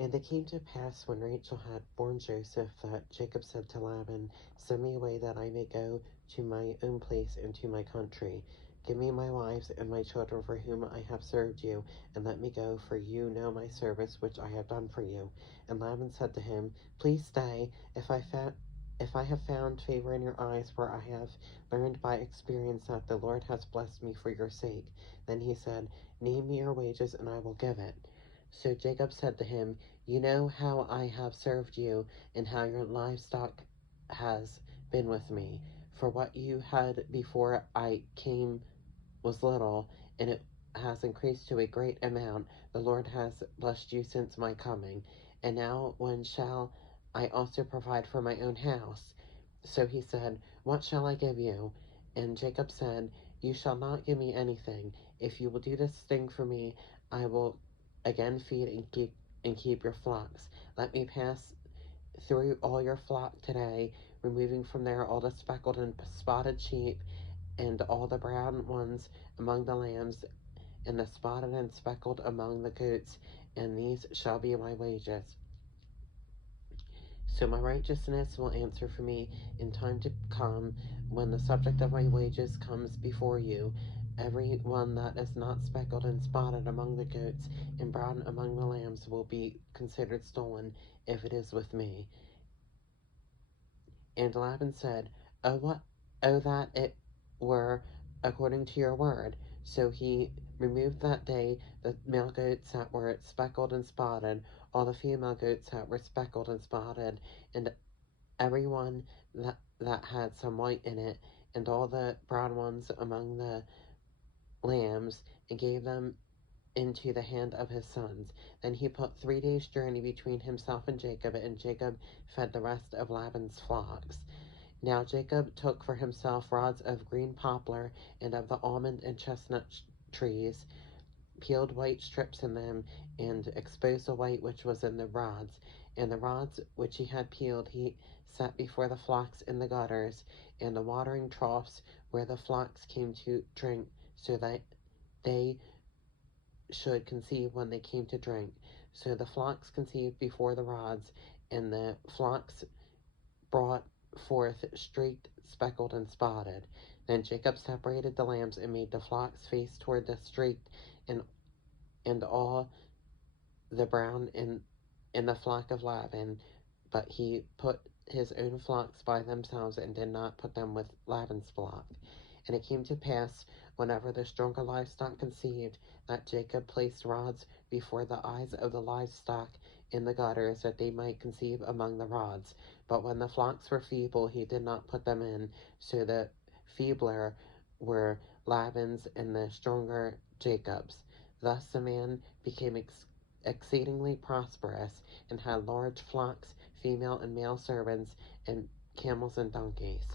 And it came to pass when Rachel had borne Joseph that Jacob said to Laban, Send me away that I may go to my own place and to my country. Give me my wives and my children for whom I have served you, and let me go, for you know my service which I have done for you. And Laban said to him, Please stay, if I have found favor in your eyes, for I have learned by experience that the Lord has blessed me for your sake. Then he said, Name me your wages, and I will give it. So Jacob said to him, You know how I have served you, and how your livestock has been with me. For what you had before I came was little, and it has increased to a great amount. The Lord has blessed you since my coming. And now when shall I also provide for my own house? So he said, What shall I give you? And Jacob said, You shall not give me anything. If you will do this thing for me, I will again feed and keep your flocks. Let me pass through all your flock today, removing from there all the speckled and spotted sheep, and all the brown ones among the lambs, and the spotted and speckled among the goats, and these shall be my wages. So my righteousness will answer for me in time to come, when the subject of my wages comes before you. Every one that is not speckled and spotted among the goats and brown among the lambs will be considered stolen, if it is with me. And Laban said, Oh, that it were according to your word. So he removed that day the male goats that were speckled and spotted, all the female goats that were speckled and spotted, and every one that had some white in it, and all the brown ones among the lambs, and gave them into the hand of his sons. Then he put 3 days' journey between himself and Jacob fed the rest of Laban's flocks. Now Jacob took for himself rods of green poplar, and of the almond and chestnut trees, peeled white strips in them, and exposed the white which was in the rods. And the rods which he had peeled he set before the flocks in the gutters, and the watering troughs where the flocks came to drink, so that they should conceive when they came to drink. So the flocks conceived before the rods, and the flocks brought forth streaked, speckled, and spotted. Then Jacob separated the lambs and made the flocks face toward the streaked, and all the brown in the flock of Laban, but he put his own flocks by themselves and did not put them with Laban's flock. And it came to pass, whenever the stronger livestock conceived, that Jacob placed rods before the eyes of the livestock in the gutters, that they might conceive among the rods. But when the flocks were feeble, he did not put them in, so the feebler were Laban's and the stronger Jacob's. Thus the man became exceedingly prosperous, and had large flocks, female and male servants, and camels and donkeys.